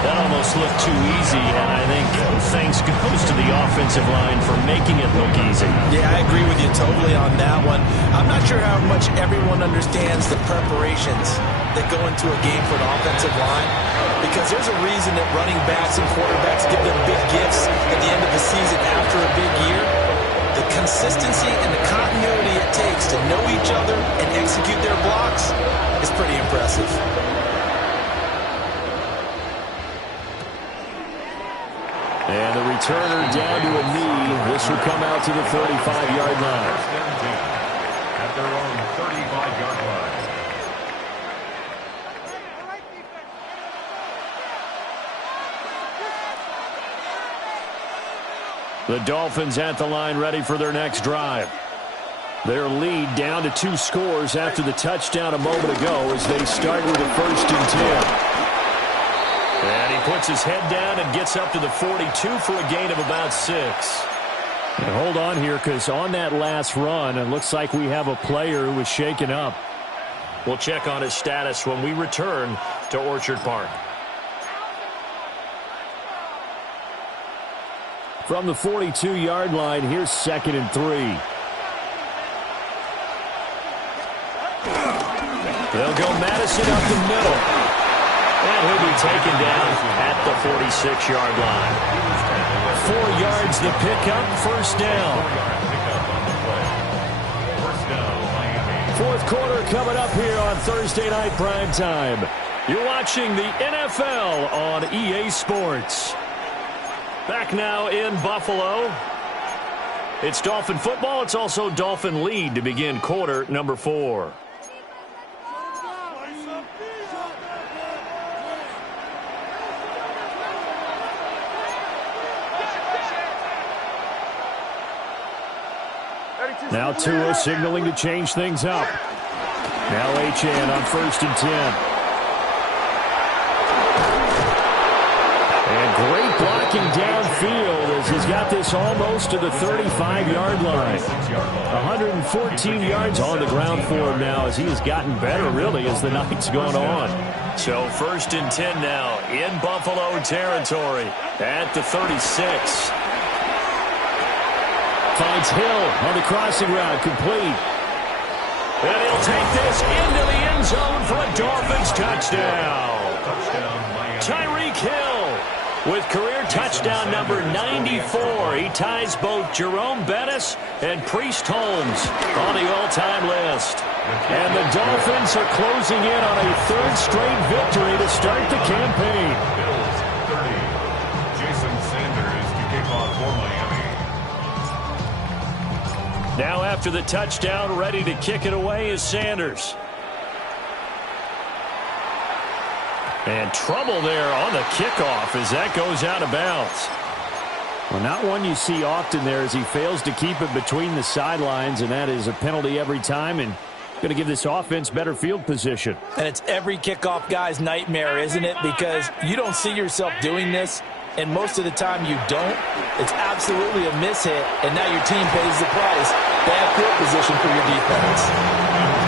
That almost looked too easy, and I think thanks goes to the offensive line for making it look easy. Yeah, I agree with you totally on that one. I'm not sure how much everyone understands the preparations that go into a game for an offensive line, because there's a reason that running backs and quarterbacks give them big gifts at the end of the season after a big year. The consistency and the continuity it takes to know each other and execute their blocks is pretty impressive. And the returner down to a knee. This will come out to the 35-yard line. At their own 35-yard line. The Dolphins at the line, ready for their next drive. Their lead down to 2 scores after the touchdown a moment ago as they start with a 1st and 10. And he puts his head down and gets up to the 42 for a gain of about 6. And hold on here, because on that last run, it looks like we have a player who was shaken up. We'll check on his status when we return to Orchard Park. From the 42-yard line, here's 2nd and 3. They'll go Madison up the middle. And he'll be taken down at the 46-yard line. 4 yards the pickup, 1st down. 4th quarter coming up here on Thursday Night Primetime. You're watching the NFL on EA Sports. Back now in Buffalo. It's Dolphin football. It's also Dolphin lead to begin quarter number 4. Now Tua signaling to change things up. Now Achane on 1st and 10. And great blocking downfield as he's got this almost to the 35-yard line. 114 yards on the ground for him now as he has gotten better, really, as the night's gone on. So 1st and 10 now in Buffalo territory at the 36. Finds Hill on the crossing route, complete. And he'll take this into the end zone for a Dolphins touchdown. Tyreek Hill with career touchdown number 94. He ties both Jerome Bettis and Priest Holmes on the all-time list. And the Dolphins are closing in on a 3rd straight victory to start the campaign. Bills 30. Jason Sanders to kick off for Miami. Now after the touchdown, ready to kick it away is Sanders. And trouble there on the kickoff as that goes out of bounds. Well, not one you see often there as he fails to keep it between the sidelines, and that is a penalty every time and going to give this offense better field position. And it's every kickoff guy's nightmare, isn't it? Because you don't see yourself doing this, and most of the time you don't. It's absolutely a mishit, and now your team pays the price. Bad field position for your defense.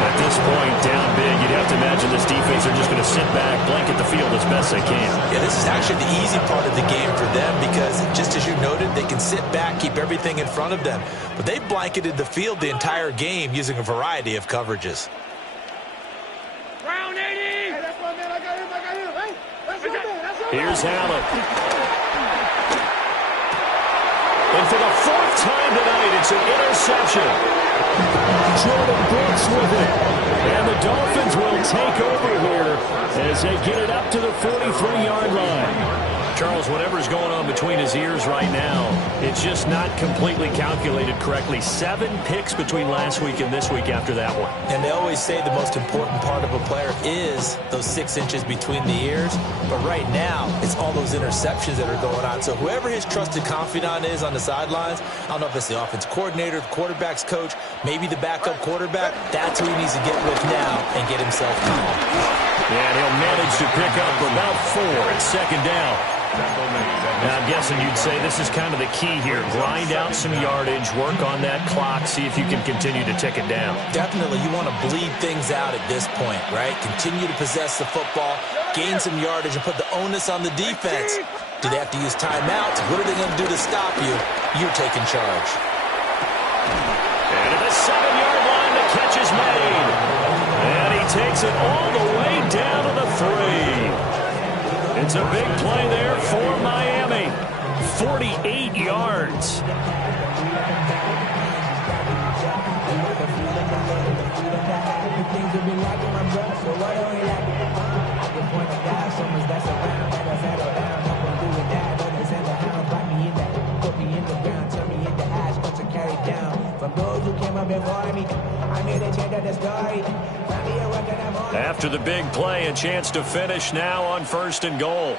At this point, down big, you'd have to imagine this defense are just going to sit back, blanket the field as best they can. Yeah, this is actually the easy part of the game for them because, just as you noted, they can sit back, keep everything in front of them. But they blanketed the field the entire game using a variety of coverages. Here's Allen. And for the 4th time tonight, it's an interception. Jordan Brooks with it. And the Dolphins will take over here as they get it up to the 43-yard line. Charles, whatever's going on between his ears right now, it's just not completely calculated correctly. 7 picks between last week and this week after that one. And they always say the most important part of a player is those 6 inches between the ears. But right now, it's all those interceptions that are going on. So whoever his trusted confidant is on the sidelines, I don't know if it's the offense coordinator, the quarterback's coach, maybe the backup quarterback, that's who he needs to get with now and get himself calm. And he'll manage to pick up about 4 at 2nd down. Now, I'm guessing you'd say this is kind of the key here. Grind out some yardage, work on that clock, see if you can continue to tick it down. Definitely, you want to bleed things out at this point, right? Continue to possess the football, gain some yardage, and put the onus on the defense. Do they have to use timeouts? What are they going to do to stop you? You're taking charge. And at the 7-yard line, the catch is made. And he takes it all the way down to the 3. It's a big play there for Miami. 48 yards. After the big play, a chance to finish now on 1st and goal.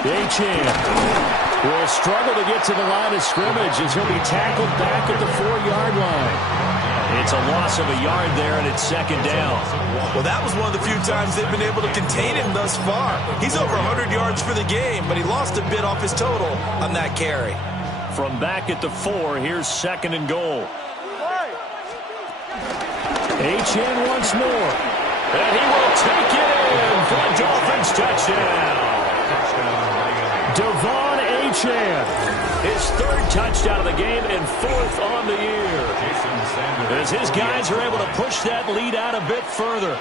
Achane will struggle to get to the line of scrimmage as he'll be tackled back at the 4-yard line. It's a loss of a yard there, and it's 2nd down. Well, that was one of the few times they've been able to contain him thus far. He's over 100 yards for the game, but he lost a bit off his total on that carry. From back at the 4, here's 2nd and goal. Achane once more. And he will take it in for a Dolphins touchdown. Devon Achane. His 3rd touchdown of the game and 4th on the year. As his guys are able to push that lead out a bit further.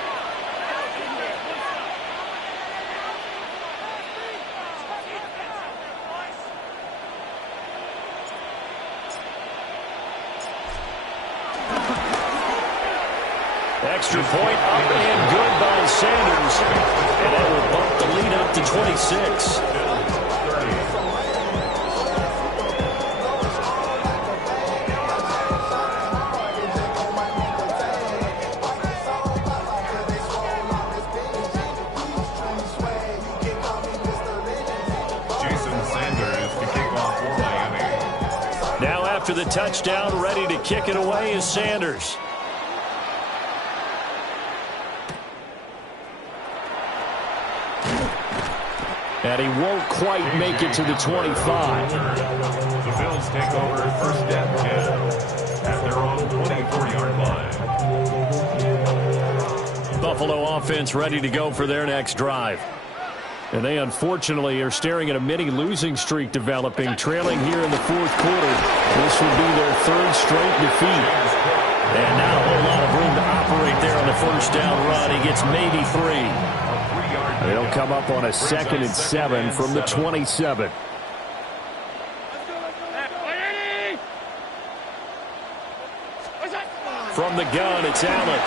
Extra point up and good by Sanders. And that will bump the lead up to 26. After the touchdown, ready to kick it away is Sanders. And he won't quite make it to the 25. The Bills take over 1st and 10 at their own 24-yard line. Buffalo offense ready to go for their next drive. And they unfortunately are staring at a mini losing streak developing, trailing here in the 4th quarter. This would be their 3rd straight defeat. And not a whole lot of room to operate there on the 1st down run. He gets maybe 3. They'll come up on a 2nd and 7 from the 27. From the gun, it's Allen.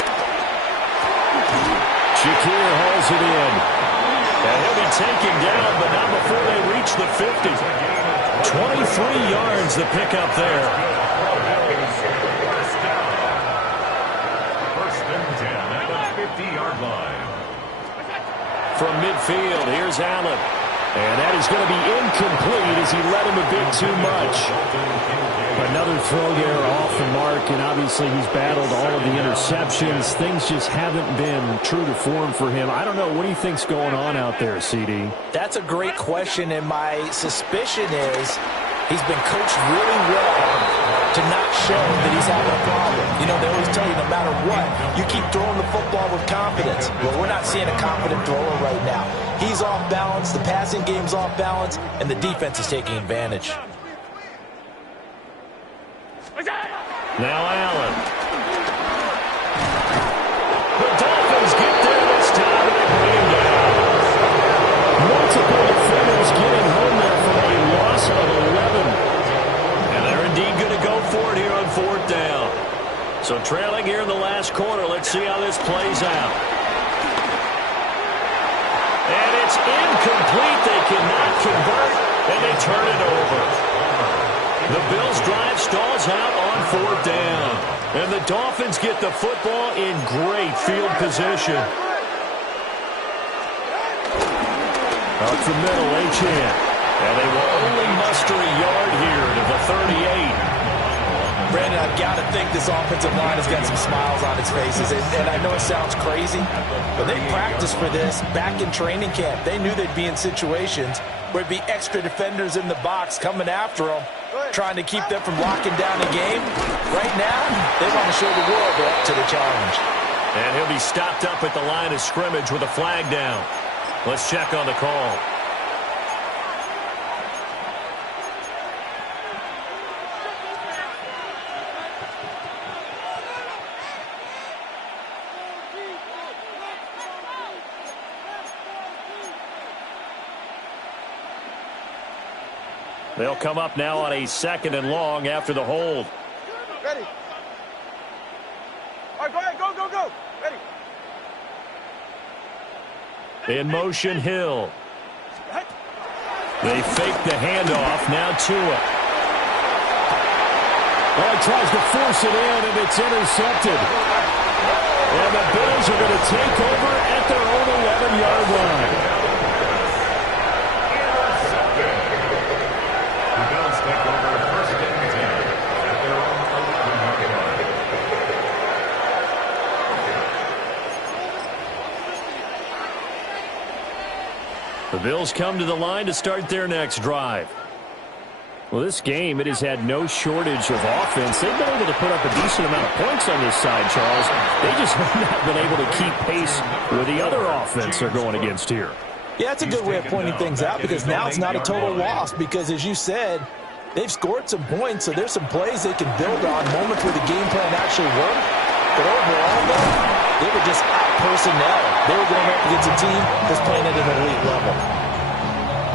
Shakir hauls it in. And he'll be taken down, but not before they reach the 50. 23 yards the pickup there. 1st and 10 at the 50-yard line. From midfield, here's Allen. And that is going to be incomplete as he led him a bit too much. Another throw there off the mark, and obviously he's battled all of the interceptions. Things just haven't been true to form for him. I don't know. What do you think's going on out there, CD? That's a great question, and my suspicion is he's been coached really well to not show that he's having a problem. You know, they always tell you no matter what, you keep throwing the football with confidence. Well, we're not seeing a confident thrower right now. He's off balance, the passing game's off balance, and the defense is taking advantage. Now Allen. The Dolphins get there this time and they bring him down. Multiple defenders getting home there for a loss of 11. And they're indeed going to go for it here on 4th down. So trailing here in the last quarter, let's see how this plays out. And it's incomplete. They cannot convert, and they turn it over. The Bills' drive stalls out on 4th down. And the Dolphins get the football in great field position. Up the middle, Achane. And they will only muster a yard here to the 38. Brandon, I've got to think this offensive line has got some smiles on its faces. And I know it sounds crazy, but they practiced for this back in training camp. They knew they'd be in situations where it'd be extra defenders in the box coming after them, trying to keep them from locking down the game. Right now, they want to show the world they're up to the challenge. And he'll be stopped up at the line of scrimmage with a flag down. Let's check on the call. They'll come up now on a 2nd and long after the hold. Ready. All right, go ahead. Go, go, go. Ready. In motion, Hill. They fake the handoff. Now Tua. Oh, he tries to force it in, and it's intercepted. And the Bills are going to take over at their own 11-yard line. The Bills take over 1st and 10 at their own 11-yard line. The Bills come to the line to start their next drive. Well, this game, it has had no shortage of offense. They've been able to put up a decent amount of points on this side, Charles. They just have not been able to keep pace with the other offense they're going against here. Yeah, that's a good way of pointing things out because now it's not a total loss because, as you said, they've scored some points, so there's some plays they can build on, moments where the game plan actually worked. But overall, though, they were just out personnel. They were going up against a team that's playing at an elite level.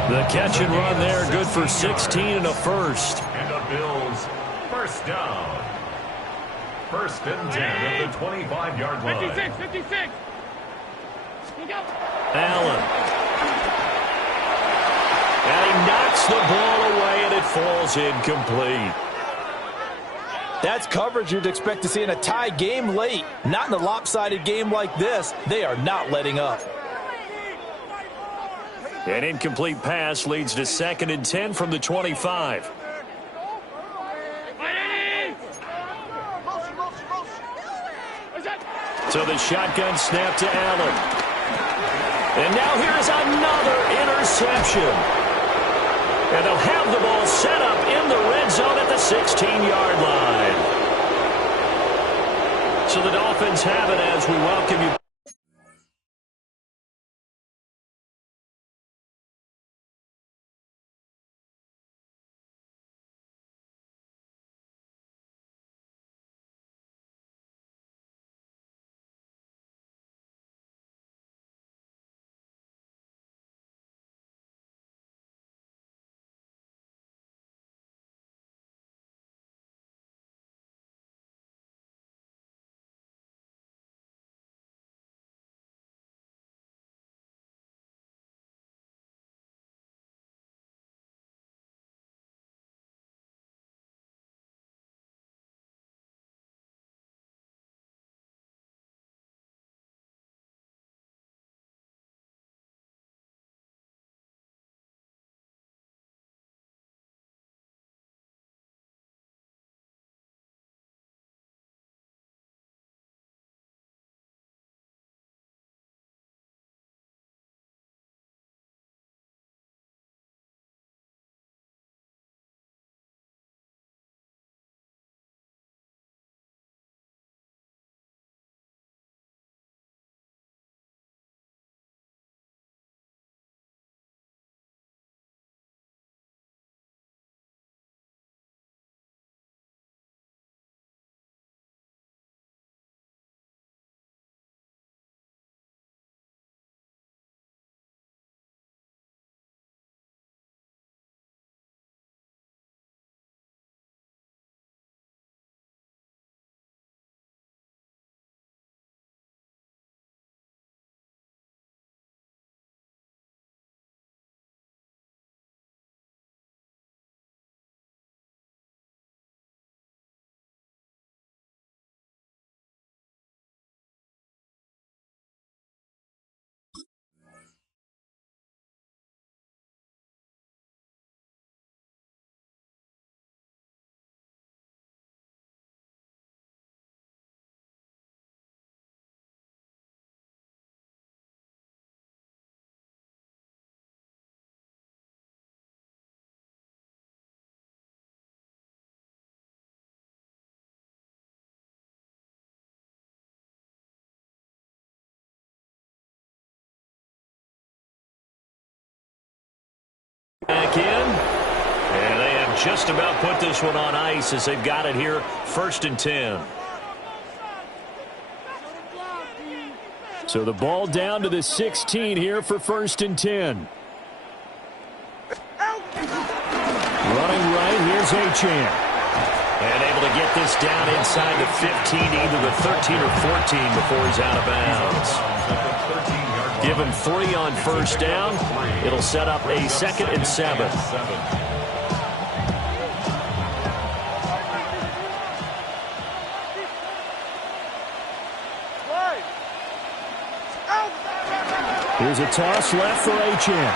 The catch and run there, good for 16 and a first. And the Bills, 1st down. 1st and 10 at the 25-yard line. 56. Allen. And he knocks the ball away, and it falls incomplete. That's coverage you'd expect to see in a tie game late. Not in a lopsided game like this. They are not letting up. An incomplete pass leads to 2nd and 10 from the 25. So the shotgun snap to Allen. And now here's another interception. And they'll have the ball set up in the red zone at the 16-yard line. So the Dolphins have it as we welcome you. Back in, and they have just about put this one on ice as they've got it here, 1st and 10. So the ball down to the 16 here for 1st and 10. is Achane. And able to get this down inside the 15, either the 13 or 14 before he's out of bounds. Give him 3 on first down. It'll set up a 2nd and 7. Here's a toss left for Achane.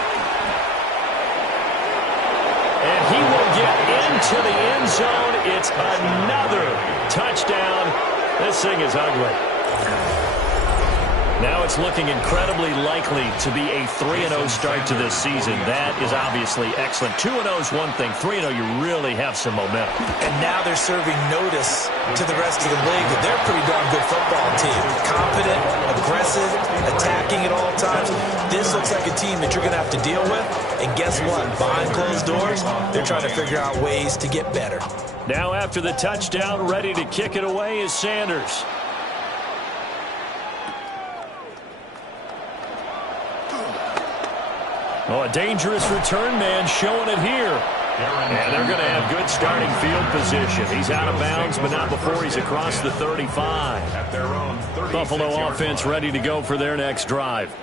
And he will get into the end zone. It's another touchdown. This thing is ugly. Now it's looking incredibly likely to be a 3-0 start to this season. That is obviously excellent. 2-0 is one thing. 3-0, you really have some momentum. And now they're serving notice to the rest of the league that they're a pretty darn good football team. Confident, aggressive, attacking at all times. This looks like a team that you're going to have to deal with. And guess what? Behind closed doors, they're trying to figure out ways to get better. Now after the touchdown, ready to kick it away is Sanders. Oh, a dangerous return man showing it here. And they're going to have good starting field position. He's out of bounds, but not before he's across the 35. Buffalo offense ready to go for their next drive.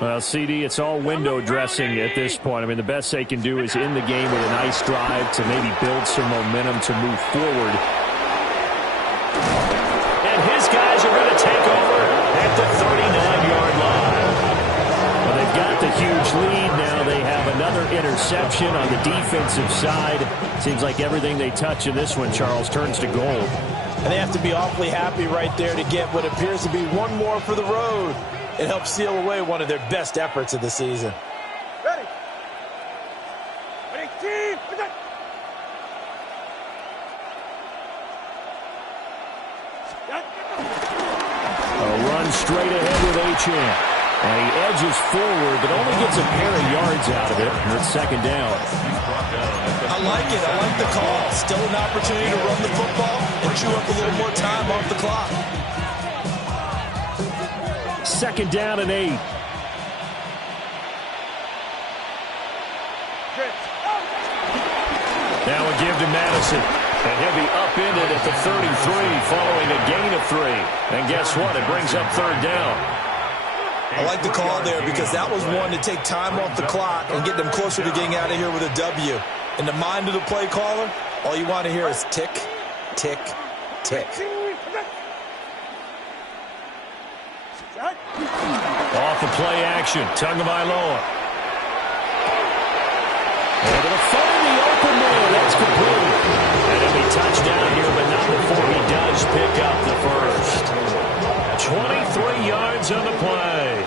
Well, CD, it's all window dressing at this point. I mean, the best they can do is in the game with a nice drive to maybe build some momentum to move forward. And his guys are going to take over at the 39-yard line. Well, they've got the huge lead. Now they have another interception on the defensive side. Seems like everything they touch in this one, Charles, turns to gold. And they have to be awfully happy right there to get what appears to be one more for the road. It helps seal away one of their best efforts of the season. Ready. Ready, team. A run straight ahead with Achane. And he edges forward, but only gets a pair of yards out of it. And it's 2nd down. I like it. I like the call. Still an opportunity to run the football and chew up a little more time off the clock. 2nd down and 8. Now a give to Madison. And he'll be upended at the 33 following a gain of 3. And guess what? It brings up 3rd down. I like the call there because that was one to take time off the clock and get them closer to getting out of here with a W. In the mind of the play caller, all you want to hear is tick, tick, tick. Off the play action, Tagovailoa. Able to find the open man. That's complete. And he'll be touchdown here, but not before he does pick up the first. 23 yards on the play.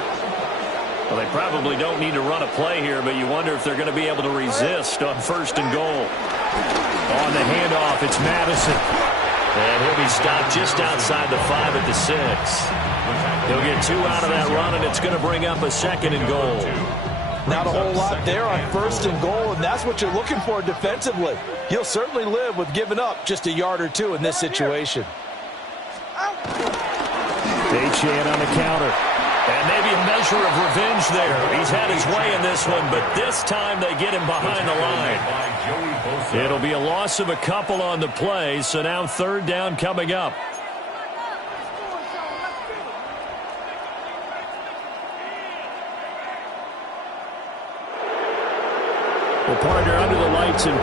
Well, they probably don't need to run a play here, but you wonder if they're going to be able to resist on 1st and goal. On the handoff, it's Madison. And he'll be stopped just outside the 5 at the 6. He'll get 2 out of that run, and it's going to bring up a 2nd and goal. Not a whole lot there on 1st and goal, and that's what you're looking for defensively. You'll certainly live with giving up just a yard or 2 in this situation. Achane on the counter. And maybe a measure of revenge there. He's had his way in this one, but this time they get him behind the line. It'll be a loss of a couple on the play, so now 3rd down coming up. Well, partner, under the lights and